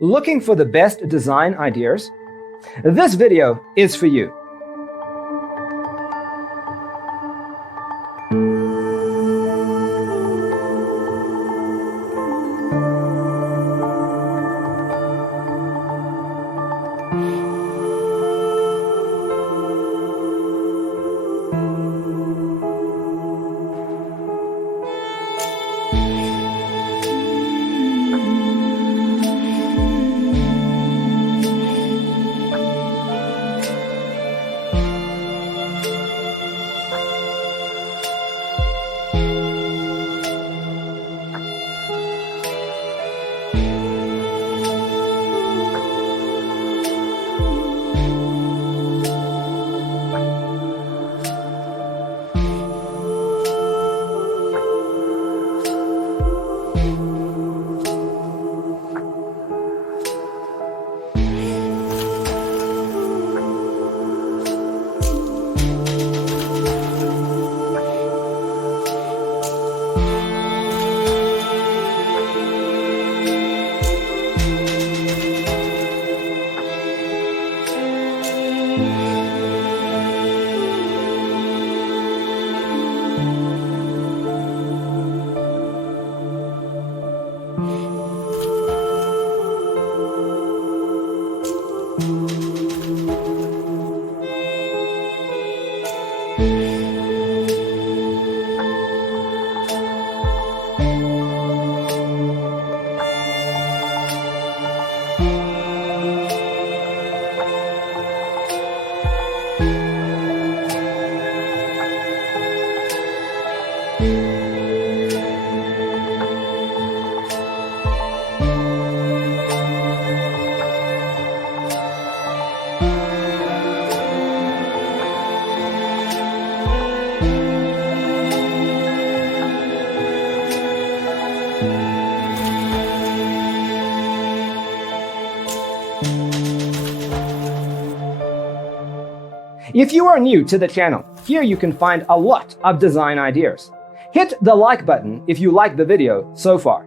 Looking for the best design ideas? This video is for you. If you are new to the channel, here you can find a lot of design ideas. Hit the like button if you like the video so far.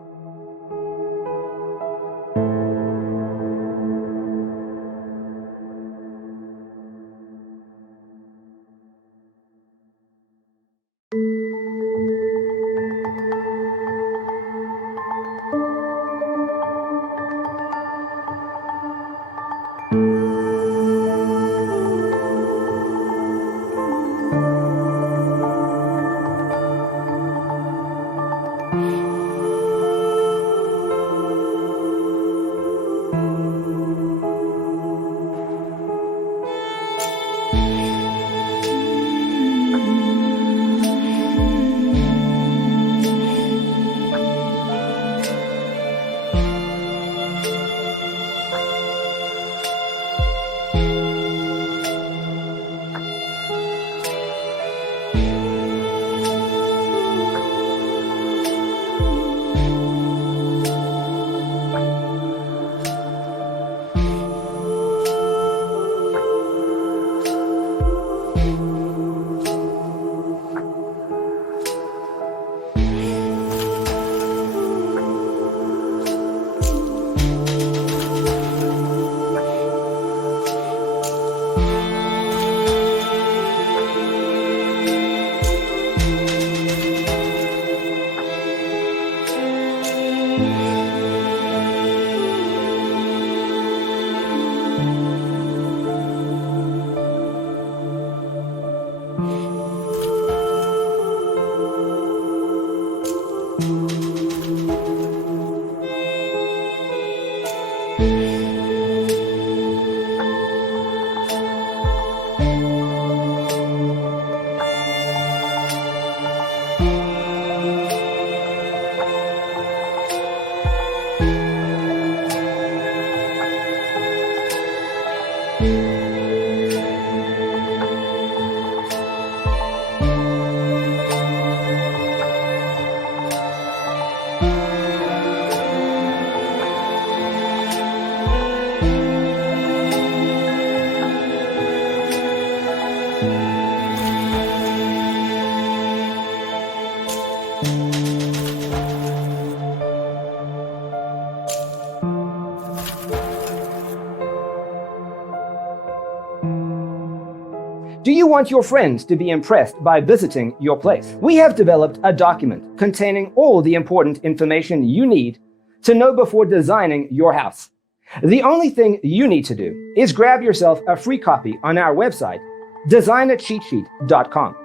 Do you want your friends to be impressed by visiting your place? We have developed a document containing all the important information you need to know before designing your house. The only thing you need to do is grab yourself a free copy on our website, designacheatsheet.com.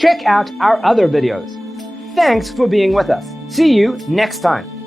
Check out our other videos. Thanks for being with us. See you next time.